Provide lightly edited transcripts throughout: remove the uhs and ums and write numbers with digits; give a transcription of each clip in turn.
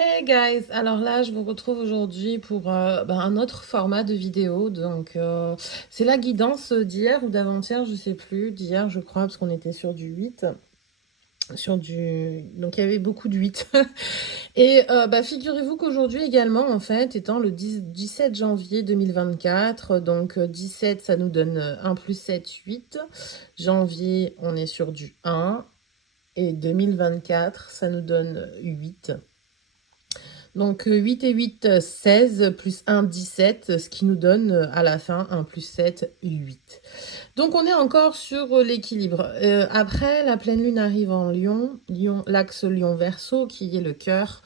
Hey guys, alors là je vous retrouve aujourd'hui pour un autre format de vidéo. Donc c'est la guidance d'hier ou d'avant-hier, je sais plus, d'hier je crois, parce qu'on était sur du 8, donc il y avait beaucoup de 8. Et figurez-vous qu'aujourd'hui également, en fait, étant le 17 janvier 2024, donc 17 ça nous donne 1 plus 7, 8. Janvier, on est sur du 1, et 2024 ça nous donne 8. Donc 8 et 8, 16, plus 1, 17, ce qui nous donne à la fin 1 plus 7, 8. Donc on est encore sur l'équilibre. Après, la pleine lune arrive en Lion, l'axe Lion-Verseau, qui est le cœur.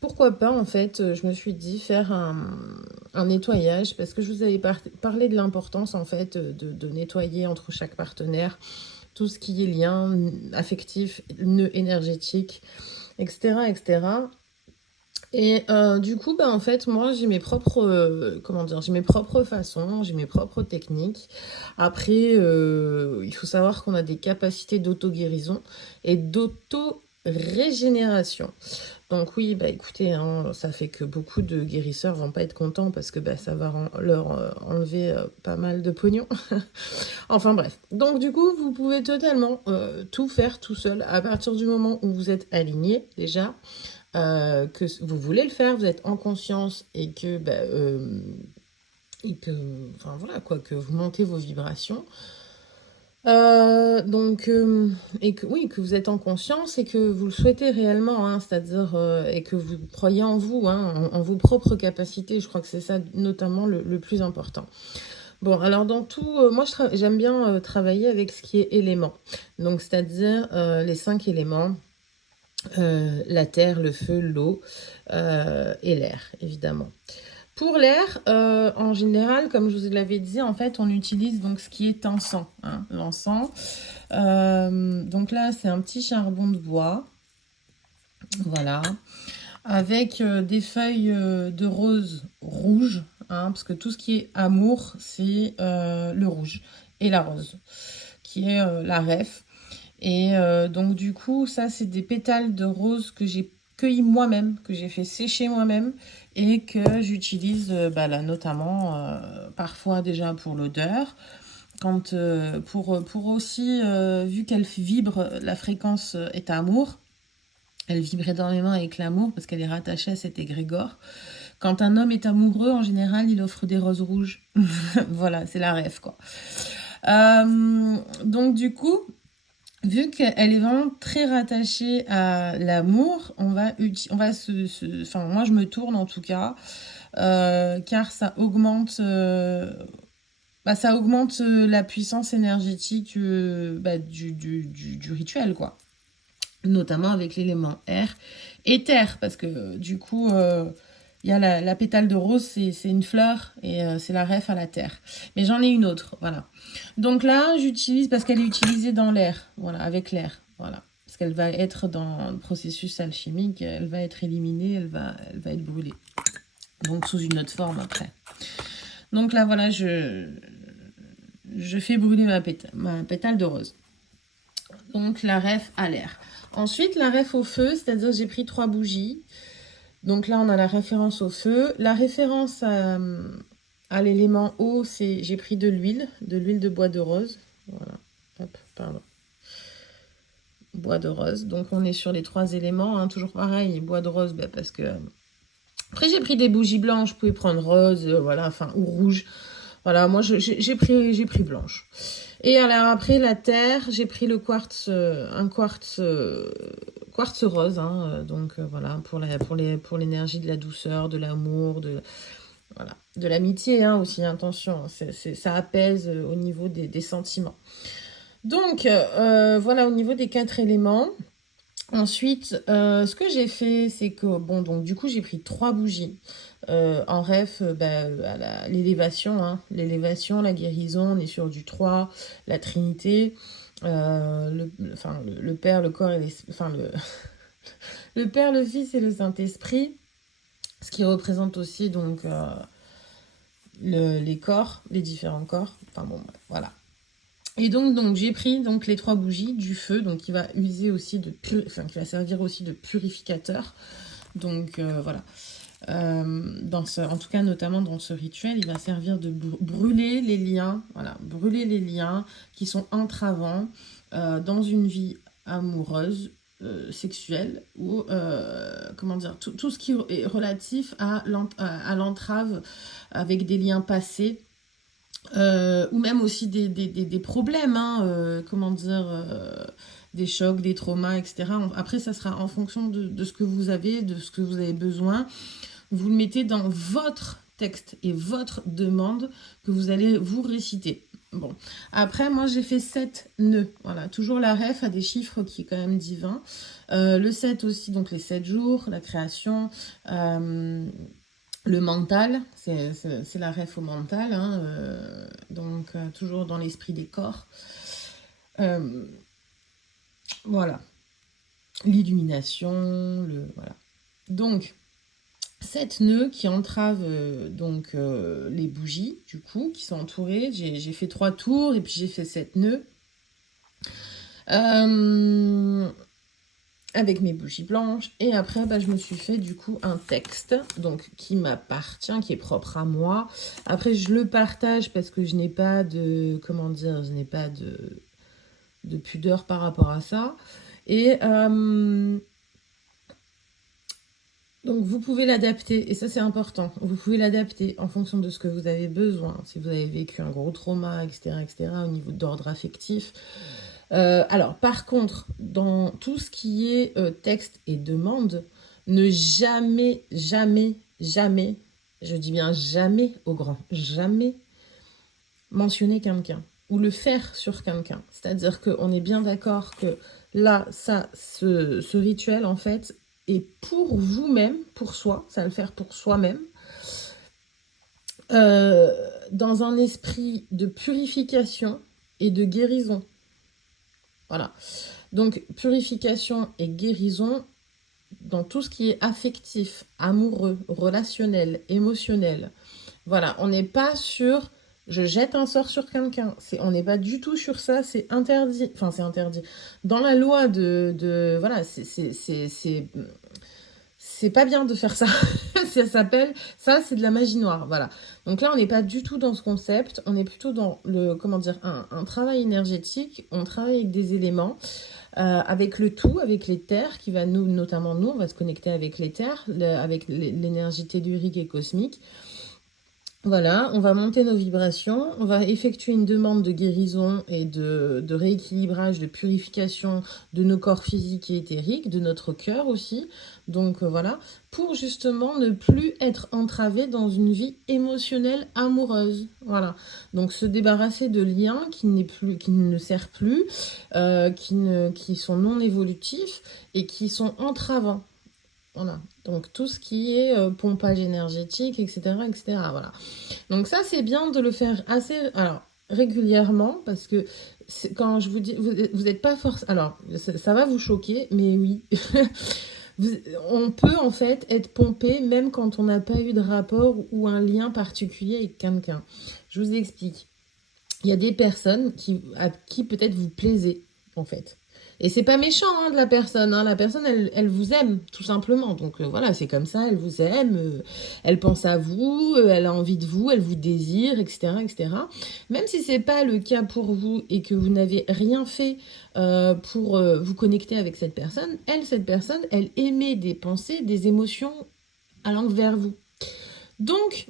Pourquoi pas, en fait, je me suis dit faire un nettoyage, parce que je vous avais parlé de l'importance, en fait, de nettoyer entre chaque partenaire tout ce qui est lien affectif, nœud énergétique, etc., etc. Et du coup, en fait, moi, j'ai mes propres, j'ai mes propres façons, j'ai mes propres techniques. Après, il faut savoir qu'on a des capacités d'auto-guérison et d'auto-régénération. Donc oui, écoutez, hein, ça fait que beaucoup de guérisseurs vont pas être contents parce que ça va leur enlever pas mal de pognon. Enfin bref. Donc du coup, vous pouvez totalement tout faire tout seul à partir du moment où vous êtes aligné déjà, que vous voulez le faire, vous êtes en conscience enfin voilà quoi, que vous montez vos vibrations. Et que oui, que vous êtes en conscience et que vous le souhaitez réellement, hein, c'est-à-dire et que vous croyez en vous, hein, en vos propres capacités. Je crois que c'est ça notamment le plus important. Bon, alors dans tout, moi j'aime bien travailler avec ce qui est élément. Donc c'est-à-dire les 5 éléments. La terre, le feu, l'eau et l'air, évidemment. Pour l'air, en général, comme je vous l'avais dit, en fait, on utilise donc ce qui est encens, hein, l'encens. Donc là, c'est un petit charbon de bois, voilà, avec des feuilles de rose rouge, hein, parce que tout ce qui est amour, c'est le rouge et la rose, qui est la ref. Et donc du coup, ça c'est des pétales de rose que j'ai cueillis moi-même, que j'ai fait sécher moi-même et que j'utilise là notamment parfois déjà pour l'odeur, quand pour aussi vu qu'elle vibre, la fréquence est amour. Elle vibre énormément avec l'amour parce qu'elle est rattachée à cet égrégore. Quand un homme est amoureux, en général, il offre des roses rouges. Voilà, c'est la rêve, quoi. Donc du coup, vu qu'elle est vraiment très rattachée à l'amour, moi je me tourne en tout cas, car ça augmente, la puissance énergétique du rituel, quoi. Notamment avec l'élément air et terre, parce que du coup, il y a la pétale de rose, c'est une fleur, et c'est la ref à la terre. Mais j'en ai une autre, voilà. Donc là, j'utilise, parce qu'elle est utilisée dans l'air, voilà, avec l'air, voilà. Parce qu'elle va être dans le processus alchimique, elle va être éliminée, elle va être brûlée. Donc sous une autre forme après. Donc là, voilà, je fais brûler ma pétale de rose. Donc la ref à l'air. Ensuite, la ref au feu, c'est-à-dire j'ai pris 3 bougies. Donc là, on a la référence au feu. La référence à l'élément eau, c'est j'ai pris de l'huile de bois de rose. Voilà. Hop, pardon. Bois de rose. Donc on est sur les 3 éléments, hein, toujours pareil, bois de rose, parce que... Après, j'ai pris des bougies blanches, vous pouvez prendre rose, voilà, enfin, ou rouge. Voilà, moi, j'ai pris blanche. Et alors après, la terre, j'ai pris le quartz, un quartz rose, hein, donc voilà, pour l'énergie de la douceur, de l'amour, voilà, de l'amitié, hein, aussi, attention, ça apaise au niveau des sentiments. Donc, voilà, au niveau des 4 éléments. Ensuite, ce que j'ai fait, c'est que, bon, donc du coup, j'ai pris 3 bougies en ref à l'élévation, hein. L'élévation, la guérison, on est sur du 3, la Trinité, le Père, le corps et le Père, le Fils et le Saint-Esprit, ce qui représente aussi donc les corps, les différents corps. Enfin bon, voilà. Et donc j'ai pris donc les 3 bougies du feu, donc qui va user aussi qui va servir aussi de purificateur. Donc voilà. En tout cas, notamment dans ce rituel, il va servir de brûler les liens, voilà, brûler les liens qui sont entravants dans une vie amoureuse, sexuelle, ou comment dire, tout ce qui est relatif à l'entrave avec des liens passés. Ou même aussi des problèmes, hein, comment dire, des chocs, des traumas, etc. Après, ça sera en fonction de ce que vous avez, de ce que vous avez besoin. Vous le mettez dans votre texte et votre demande que vous allez vous réciter. Bon, après, moi, j'ai fait 7 nœuds. Voilà, toujours la ref a des chiffres qui est quand même divin. Le 7 aussi, donc les 7 jours, la création, le mental, c'est la ref au mental, hein, donc toujours dans l'esprit des corps. Euh, voilà, l'illumination, voilà. Donc, 7 nœuds qui entravent les bougies, du coup, qui sont entourées. J'ai fait 3 tours et puis j'ai fait 7 nœuds. Avec mes bougies blanches. Et après, je me suis fait du coup un texte donc qui m'appartient, qui est propre à moi. Après, je le partage parce que je n'ai pas de, comment dire, je n'ai pas de pudeur par rapport à ça. Et donc, vous pouvez l'adapter, et ça, c'est important. Vous pouvez l'adapter en fonction de ce que vous avez besoin. Si vous avez vécu un gros trauma, etc., au niveau d'ordre affectif. Alors, par contre, dans tout ce qui est texte et demande, ne jamais, jamais, jamais, je dis bien jamais au grand, jamais mentionner quelqu'un ou le faire sur quelqu'un. C'est-à-dire qu'on est bien d'accord que là, ce rituel, en fait, est pour vous-même, pour soi, ça va le faire pour soi-même, dans un esprit de purification et de guérison. Voilà. Donc, purification et guérison dans tout ce qui est affectif, amoureux, relationnel, émotionnel. Voilà, on n'est pas sur je jette un sort sur quelqu'un. On n'est pas du tout sur ça, c'est interdit. Enfin, c'est interdit. Dans la loi voilà, c'est pas bien de faire ça. Ça s'appelle, ça c'est de la magie noire, voilà. Donc là, on n'est pas du tout dans ce concept, on est plutôt dans comment dire, un travail énergétique, on travaille avec des éléments, avec le tout, avec les terres, qui va notamment nous, on va se connecter avec les terres, avec l'énergie tellurique et cosmique. Voilà, on va monter nos vibrations, on va effectuer une demande de guérison et de rééquilibrage, de purification de nos corps physiques et éthériques, de notre cœur aussi. Donc voilà, pour justement ne plus être entravé dans une vie émotionnelle amoureuse. Voilà, donc se débarrasser de liens qui ne servent plus, qui sont non évolutifs et qui sont entravants. Voilà, donc tout ce qui est pompage énergétique, etc., etc. Voilà. Donc ça, c'est bien de le faire assez régulièrement, parce que quand je vous dis, vous n'êtes pas forcément... Alors, ça va vous choquer, mais oui. On peut en fait être pompé même quand on n'a pas eu de rapport ou un lien particulier avec quelqu'un. Je vous explique. Il y a des personnes à qui peut-être vous plaisez, en fait. Et c'est pas méchant de la personne, hein. La personne, elle vous aime, tout simplement. Donc voilà, c'est comme ça, elle vous aime, elle pense à vous, elle a envie de vous, elle vous désire, etc., etc. Même si c'est pas le cas pour vous et que vous n'avez rien fait pour vous connecter avec cette personne, elle émet des pensées, des émotions allant vers vous. Donc,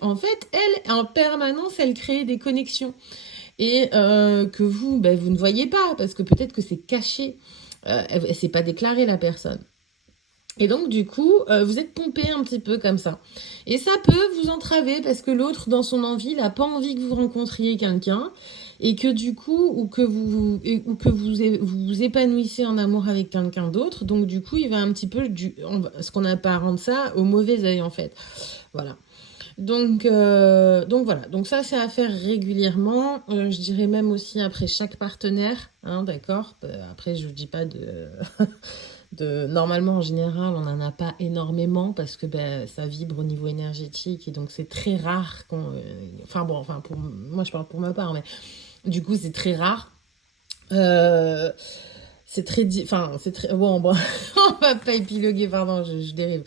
en fait, elle, en permanence, elle crée des connexions. Et que vous ne voyez pas, parce que peut-être que c'est caché. Elle ne s'est pas déclarée, la personne. Et donc, du coup, vous êtes pompé un petit peu comme ça. Et ça peut vous entraver, parce que l'autre, dans son envie, il n'a pas envie que vous rencontriez quelqu'un. Et que du coup, ou que vous épanouissez en amour avec quelqu'un d'autre. Donc, du coup, il va un petit peu, ce qu'on apparente ça, au mauvais œil, en fait. Voilà. Donc voilà, donc ça c'est à faire régulièrement, je dirais même aussi après chaque partenaire, hein, d'accord. Après je vous dis pas normalement en général on n'en a pas énormément parce que ça vibre au niveau énergétique et donc c'est très rare moi je parle pour ma part, mais du coup c'est très rare. c'est très... Enfin, c'est très... Bon, bon, on va pas épiloguer, pardon, je dérive.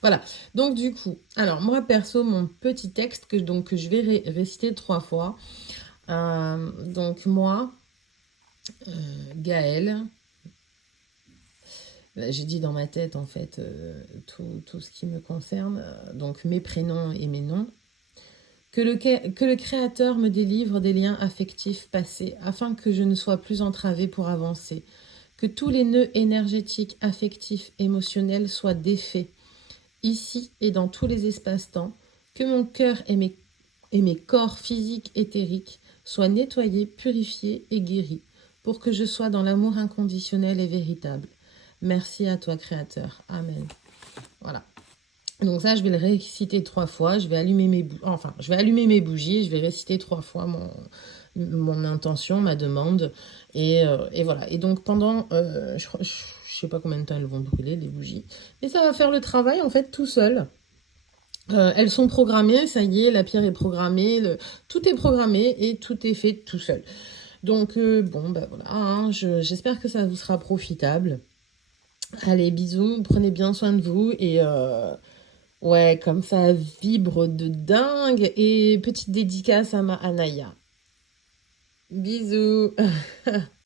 Voilà. Donc, du coup, alors, moi, perso, mon petit texte que je vais réciter 3 fois. Donc, moi, Gaëlle, j'ai dit dans ma tête, en fait, tout ce qui me concerne. Donc, mes prénoms et mes noms. Que le Créateur me délivre des liens affectifs passés, afin que je ne sois plus entravée pour avancer. Que tous les nœuds énergétiques, affectifs, émotionnels soient défaits, ici et dans tous les espaces-temps. Que mon cœur et mes corps physiques éthériques soient nettoyés, purifiés et guéris, pour que je sois dans l'amour inconditionnel et véritable. Merci à toi, Créateur. Amen. Voilà. Donc ça, je vais le réciter 3 fois. Je vais allumer mes bougies. Je vais réciter 3 fois mon intention, ma demande. Et voilà. Et donc pendant, je sais pas combien de temps elles vont brûler, les bougies. Mais ça va faire le travail, en fait, tout seul. Elles sont programmées, ça y est, la pierre est programmée, tout est programmé et tout est fait tout seul. Donc, bon, ben voilà, hein, j'espère que ça vous sera profitable. Allez, bisous, prenez bien soin de vous et ouais, comme ça vibre de dingue. Et petite dédicace à ma Anaya. Bisous.